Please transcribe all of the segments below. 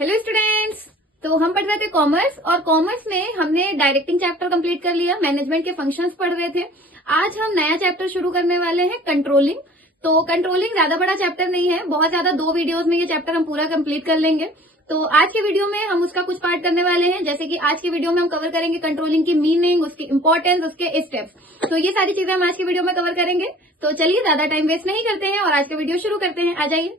Hello students. तो हम पढ़ रहे थे कॉमर्स और कॉमर्स में हमने डायरेक्टिंग चैप्टर कंप्लीट कर लिया, मैनेजमेंट के फंक्शंस पढ़ रहे थे। आज हम नया चैप्टर शुरू करने वाले हैं, कंट्रोलिंग। तो कंट्रोलिंग ज्यादा बड़ा चैप्टर नहीं है, बहुत ज्यादा 2 वीडियोस में ये चैप्टर हम पूरा कंप्लीट कर लेंगे। तो आज के वीडियो में हम उसका कुछ पार्ट करने वाले हैं, जैसे कि आज के वीडियो में हम कवर करेंगे कंट्रोलिंग की मीनिंग, उसकी इंपॉर्टेंस, उसके स्टेप्स। तो ये सारी चीजें हम आज के वीडियो में कवर करेंगे। तो चलिए ज्यादा टाइम वेस्ट नहीं करते हैं और आज का वीडियो शुरू करते हैं। आ जाइए।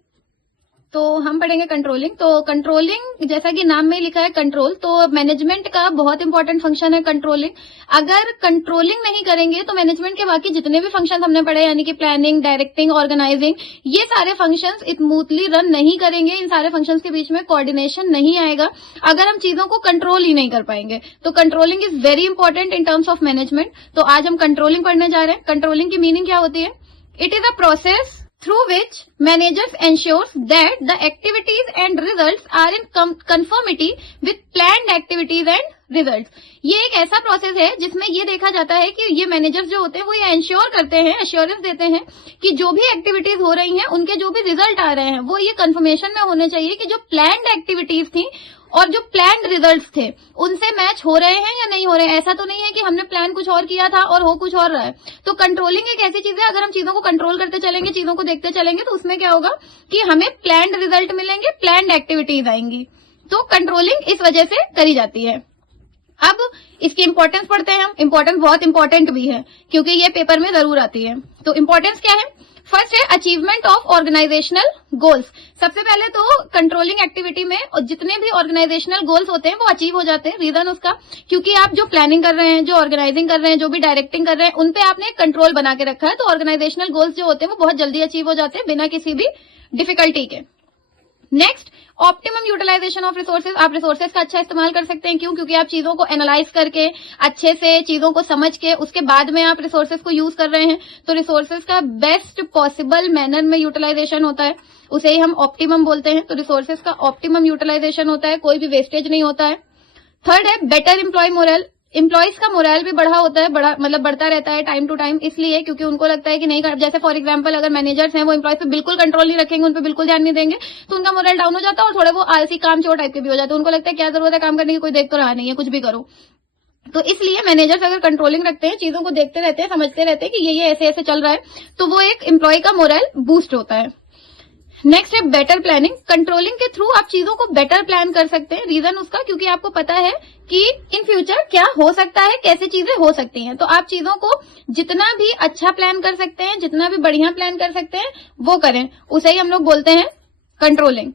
तो हम पढ़ेंगे कंट्रोलिंग। तो कंट्रोलिंग जैसा कि नाम में लिखा है कंट्रोल, तो मैनेजमेंट का बहुत इंपॉर्टेंट फंक्शन है कंट्रोलिंग। अगर कंट्रोलिंग नहीं करेंगे तो मैनेजमेंट के बाकी जितने भी फंक्शन हमने पढ़े, यानी कि प्लानिंग, डायरेक्टिंग, ऑर्गेनाइजिंग, ये सारे फंक्शंस स्मूथली रन नहीं करेंगे। इन सारे फंक्शंस के बीच में कोऑर्डिनेशन नहीं आएगा अगर हम चीजों को कंट्रोल ही नहीं कर पाएंगे। तो controlling is very important in terms of management. तो आज हम कंट्रोलिंग पढ़ने जा रहे हैं। कंट्रोलिंग की मीनिंग क्या होती है? It is a process through which managers ensures that the activities and results are in conformity with planned activities and results। ये एक ऐसा प्रोसेस है जिसमें ये देखा जाता है कि ये मैनेजर्स जो होते हैं वो ये इंश्योर करते हैं, एश्योरेंस देते हैं कि जो भी एक्टिविटीज हो रही हैं उनके जो भी रिजल्ट आ रहे हैं वो ये कंफर्मेशन में होने चाहिए कि जो प्लान्ड एक्टिविटीज थी और जो प्लान्ड रिजल्ट्स थे उनसे मैच हो रहे हैं या नहीं हो रहे हैं। ऐसा तो नहीं है कि हमने प्लान कुछ और किया था और हो कुछ और रहा है। तो कंट्रोलिंग एक ऐसी चीज है, अगर हम चीजों को कंट्रोल करते चलेंगे, चीजों को देखते चलेंगे, तो उसमें क्या होगा कि हमें प्लान्ड रिजल्ट मिलेंगे, प्लान्ड एक्टिविटीज आएंगी। तो कंट्रोलिंग इस वजह से करी जाती है। अब इसकी इंपॉर्टेंस पढ़ते हैं हम। इंपॉर्टेंस बहुत इंपॉर्टेंट भी है क्योंकि ये पेपर में जरूर आती है। तो इंपॉर्टेंस क्या है? फर्स्ट है अचीवमेंट ऑफ ऑर्गेनाइजेशनल गोल्स। सबसे पहले तो कंट्रोलिंग एक्टिविटी में जितने भी ऑर्गेनाइजेशनल गोल्स होते हैं वो अचीव हो जाते हैं। रीजन उसका क्योंकि आप जो प्लानिंग कर रहे हैं, जो ऑर्गेनाइजिंग कर रहे हैं, जो भी डायरेक्टिंग कर रहे हैं, उन पे आपने कंट्रोल बना के रखा है। तो ऑर्गेनाइजेशनल गोल्स जो होते हैं वो बहुत जल्दी अचीव हो जाते हैं बिना किसी भी डिफिकल्टी के। Next, optimum utilization of resources. आप रिसोर्सेज का अच्छा इस्तेमाल कर सकते हैं। क्यों? क्योंकि आप चीजों को एनालाइज करके, अच्छे से चीजों को समझ के, उसके बाद में आप रिसोर्सेज को यूज कर रहे हैं। तो रिसोर्सेज का बेस्ट पॉसिबल मैनर में यूटिलाइजेशन होता है, उसे ही हम ऑप्टिमम बोलते हैं। तो रिसोर्सेज का ऑप्टिमम यूटिलाइजेशन होता है, कोई भी वेस्टेज नहीं होता है। थर्ड है बेटर एम्प्लॉय मोरल। एम्प्लॉइज का मोरल भी बढ़ा होता है, बढ़ता रहता है टाइम टू टाइम, इसलिए क्योंकि उनको लगता है कि नहीं, जैसे फॉर एग्जांपल अगर मैनेजर्स हैं वो एम्प्लॉइज पे बिल्कुल कंट्रोल नहीं रखेंगे, उन पे बिल्कुल ध्यान नहीं देंगे, तो उनका मोरल डाउन हो जाता है और थोड़े वो आलसी कामचोर टाइप के भी हो जाते हैं। उनको लगता है क्या जरूरत है काम करने की, कोई देख तो रहा नहीं है, कुछ भी करो। तो इसलिए मैनेजर्स अगर कंट्रोलिंग रखते हैं, चीजों को देखते रहते हैं, समझते रहते हैं कि ये ऐसे ऐसे चल रहा है, तो वो एक एम्प्लॉय का मोरल बूस्ट होता है। नेक्स्ट है बेटर प्लानिंग। कंट्रोलिंग के थ्रू आप चीजों को बेटर प्लान कर सकते हैं। रीजन उसका क्योंकि आपको पता है कि इन फ्यूचर क्या हो सकता है, कैसे चीजें हो सकती हैं। तो आप चीजों को जितना भी अच्छा प्लान कर सकते हैं, जितना भी बढ़िया प्लान कर सकते हैं, वो करें, उसे ही हम लोग बोलते हैं कंट्रोलिंग।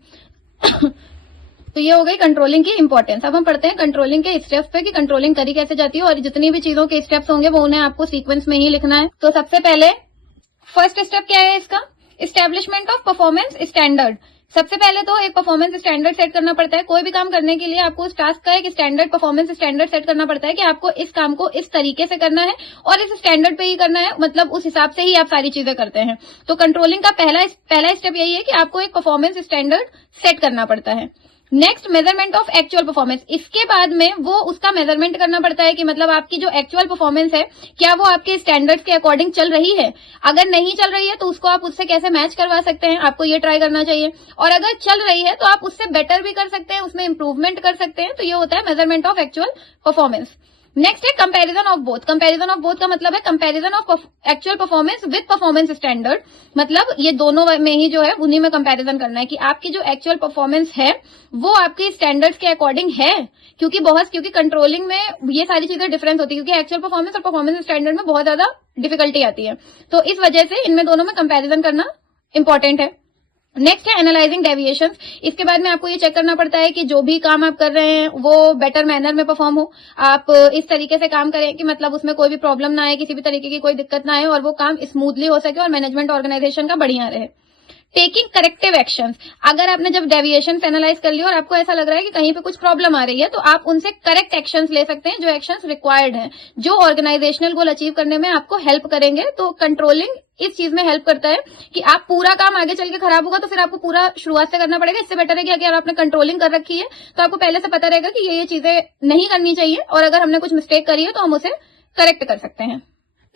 तो ये हो गई कंट्रोलिंग की इंपॉर्टेंस। अब हम पढ़ते हैं कंट्रोलिंग के स्टेप्स पे कि कंट्रोलिंग करी कैसे जाती है और जितनी भी चीजों के स्टेप्स होंगे वो उन्हें आपको सीक्वेंस में ही लिखना है। तो सबसे पहले फर्स्ट स्टेप क्या है इसका? Establishment of performance standard. सबसे पहले तो एक परफॉर्मेंस स्टैंडर्ड सेट करना पड़ता है। कोई भी काम करने के लिए आपको उस टास्क का एक स्टैंडर्ड परफॉर्मेंस स्टैंडर्ड सेट करना पड़ता है कि आपको इस काम को इस तरीके से करना है और इस स्टैंडर्ड पे ही करना है, मतलब उस हिसाब से ही आप सारी चीजें करते हैं। तो कंट्रोलिंग का पहला स्टेप यही है कि आपको एक परफॉर्मेंस स्टैंडर्ड सेट करना पड़ता है। Next, measurement of actual performance. इसके बाद में वो उसका मेजरमेंट करना पड़ता है कि मतलब आपकी जो एक्चुअल परफॉर्मेंस है क्या वो आपके स्टैंडर्ड्स के अकॉर्डिंग चल रही है। अगर नहीं चल रही है तो उसको आप उससे कैसे मैच करवा सकते हैं, आपको ये ट्राई करना चाहिए। और अगर चल रही है तो आप उससे बेटर भी कर सकते हैं, उसमें इंप्रूवमेंट कर सकते हैं। तो ये होता है measurement of actual performance. Next है comparison of both. Comparison of both का मतलब है comparison of actual performance with performance standard. मतलब ये दोनों में ही जो है उन्हीं में कंपैरिजन करना है कि आपकी जो एक्चुअल परफॉर्मेंस है वो आपके स्टैंडर्ड्स के अकॉर्डिंग है। क्योंकि कंट्रोलिंग में ये सारी चीजें डिफरेंस होती है, क्योंकि एक्चुअल परफॉर्मेंस और परफॉर्मेंस स्टैंडर्ड में बहुत ज्यादा डिफिकल्टी आती है। तो इस वजह से इनमें दोनों में कंपैरिजन करना इंपॉर्टेंट है। नेक्स्ट है एनालाइजिंग डेविएशंस। इसके बाद में आपको ये चेक करना पड़ता है कि जो भी काम आप कर रहे हैं वो बेटर मैनर में परफॉर्म हो। आप इस तरीके से काम करें कि मतलब उसमें कोई भी प्रॉब्लम ना आए, किसी भी तरीके की कोई दिक्कत ना आए और वो काम स्मूथली हो सके और मैनेजमेंट ऑर्गेनाइजेशन का बढ़िया रहे। Taking corrective actions. अगर आपने जब डेविएशन एनालाइज कर लिया और आपको ऐसा लग रहा है कि कहीं पे कुछ प्रॉब्लम आ रही है तो आप उनसे करेक्ट एक्शंस ले सकते हैं, जो एक्शंस रिक्वायर्ड हैं, जो ऑर्गेनाइजेशनल गोल अचीव करने में आपको हेल्प करेंगे। तो कंट्रोलिंग इस चीज में हेल्प करता है कि आप पूरा काम आगे चल के खराब होगा तो फिर आपको पूरा शुरुआत से करना पड़ेगा। इससे बेटर है कि अगर आपने कंट्रोलिंग कर रखी है तो आपको पहले से पता रहेगा कि ये चीजें नहीं करनी चाहिए और अगर हमने कुछ मिस्टेक करी है तो हम उसे करेक्ट कर सकते हैं।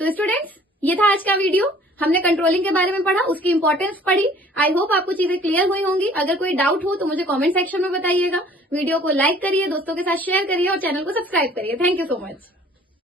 तो स्टूडेंट्स, ये था आज का वीडियो। हमने कंट्रोलिंग के बारे में पढ़ा, उसकी इंपॉर्टेंस पढ़ी। आई होप आपको चीजें क्लियर हुई होंगी। अगर कोई डाउट हो तो मुझे कमेंट सेक्शन में बताइएगा। वीडियो को लाइक करिए, दोस्तों के साथ शेयर करिए और चैनल को सब्सक्राइब करिए। Thank you so much.